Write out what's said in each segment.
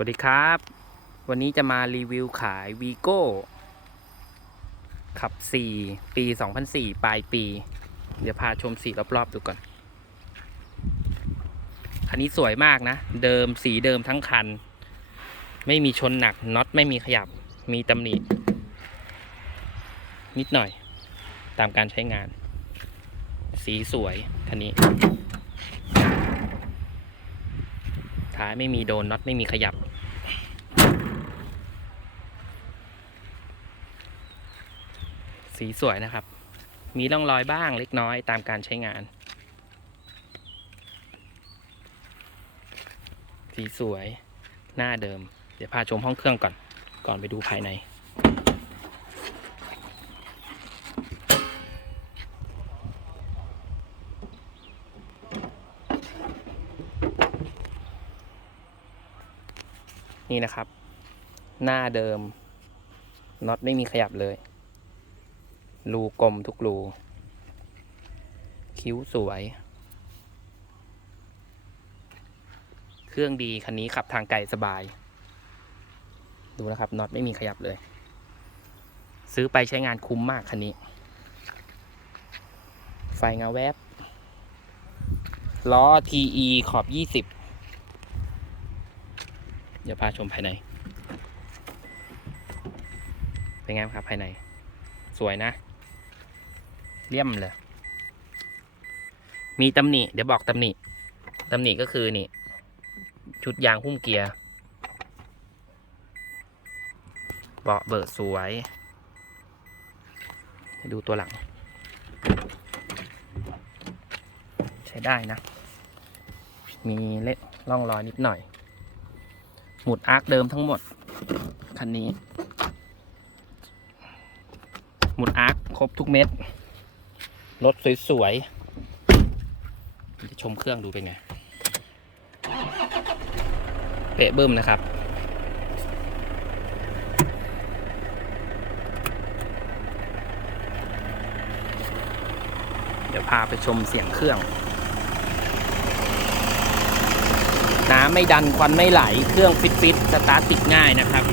วัสดีครับ วันนี้จะมารีวิวขายวีโก้ขับ 4 ปี 2004 ปลายปี เดี๋ยวพาชมสีรอบ ๆ ดูก่อน คันนี้สวยมากนะ เดิมสีเดิมทั้งคัน ไม่มีชนหนักน็อตไม่มีขยับ มีตำหนิ นิดหน่อย ตามการใช้งาน สีสวย คันนี้ท้ายไม่มีโดนน็อตไม่มีขยับ สีสวยนะครับ มีร่องรอยบ้างเล็กน้อยตามการใช้งาน สีสวยหน้าเดิม เดี๋ยวพาชมห้องเครื่องก่อน ก่อนไปดูภายใน นี่นะครับ หน้าเดิมน็อตไม่มีขยับเลย รูกลมทุกรู คิ้วสวย เครื่องดีคันนี้ขับทางไกลสบาย ดูนะครับน็อตไม่มีขยับเลย ซื้อไปใช้งานคุ้มมากคันนี้ ไฟเงาแวบ ล้อ TE ขอบ 20 เดี๋ยวพาชมภายใน เป็นไงบ้างครับภายในสวยนะ เลี่ยมเลย มีตำหนิ เดี๋ยวบอกตำหนิตำหนิก็คือนี่ ชุดยางหุ้มเกียร์เบาะเบิดสวยดูตัวหลัง ใช้ได้นะ มีเล็ดร่องรอยนิดหน่อย หมุดอาร์คเดิมทั้งหมด คันนี้ หมุดอาร์คครบทุกเม็ด รถสวยๆจะชมเครื่องดูเป็นไง เปะเบิ้มนะครับ เดี๋ยวพาไปชมเสียงเครื่อง น้ำไม่ดันควันไม่ไหล เครื่องฟิตฟิตสตาร์ทติดง่ายนะครับ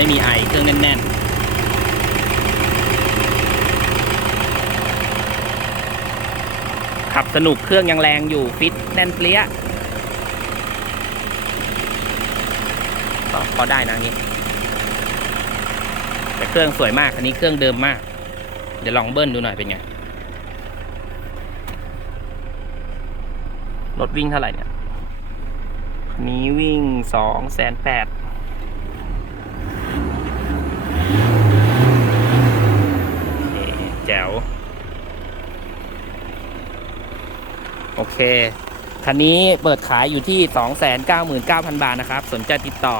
ไม่มีไอเครื่องแน่นๆขับสนุกเครื่องยังแรงอยู่ฟิตแน่นเปรี้ยก็พอได้นะนี้ แต่เครื่องสวยมากอันนี้เครื่องเดิมมาก เดี๋ยวลองเบิ้ลดูหน่อยเป็นไง รถวิ่งเท่าไหร่เนี่ยคันนี้วิ่งสองแสนแปดแจ๋ว โอเค คันนี้เปิดขายอยู่ที่ 299,000 บาทนะครับ สนใจติดต่อ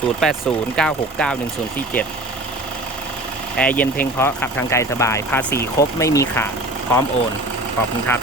0809691047 แอร์เย็นเพลงเพราะขับทางไกลสบาย ภาษีครบไม่มีขาดพร้อมโอน ขอบคุณครับ